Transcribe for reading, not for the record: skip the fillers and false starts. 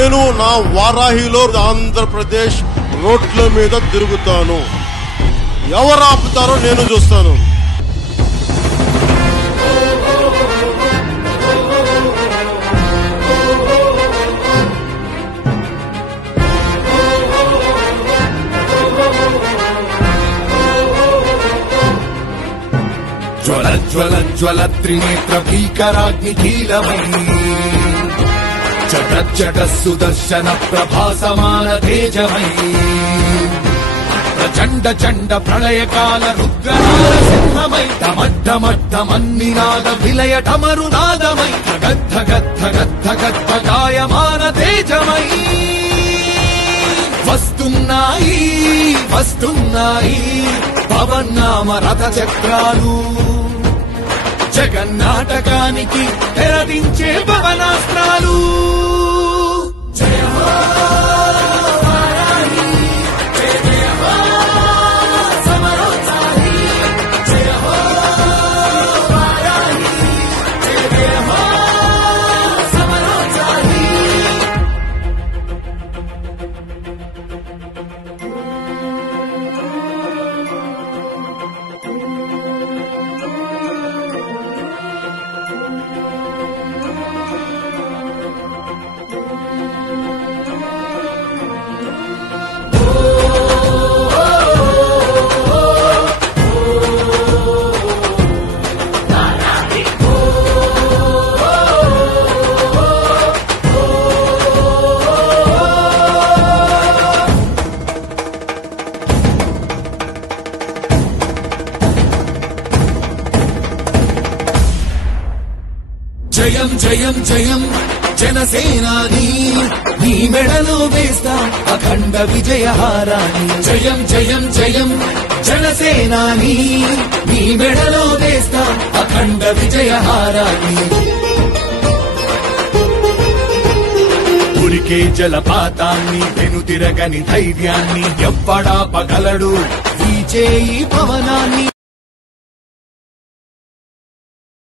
నేను నా వారాహిలో ఆంధ్రప్రదేశ్ రోడ్ల మీద తిరుగుతాను. ఎవరు ఆపుతారో నేను చూస్తాను. జ్వల జ్వల జ్వల త్రినేత్ర భీకరాగ్నికీలమై చట చట సుదర్శన ప్రభాసమాన తేజమై ప్రచండ చండ ప్రళయకాల రుద్రనారసింహమై డమడ్డమడ్డమన్నినాద విలయ డమరునాదమై గద్ధ గద్ధ గద్ధ గద్ధ గాయమాన తేజమై వస్తున్నాయి వస్తున్నాయి పవన్నామ రథ చక్రాలు జగన్నాటకానికి తెరదించే పవనాస్త్రాలు. జయ హో వారాహి, జయ జయ హో సమరోత్సాహి, జయ హో వారాహి, జయ జయ హో సమరోత్సాహి. జయం జయం జయం జనసేనాని, నీ మెడలో వేస్తా అఖండ విజయహారాన్ని. జయం జయం జయం జనసేనాని, నీ మెడలో వేస్తా అఖండ విజయహారాన్ని. ఉరికే జలపాతాన్ని వెనుతిరగని ధైర్యాన్ని ఎవ్వడాపగలడు ఈ చేయి పవనాన్ని.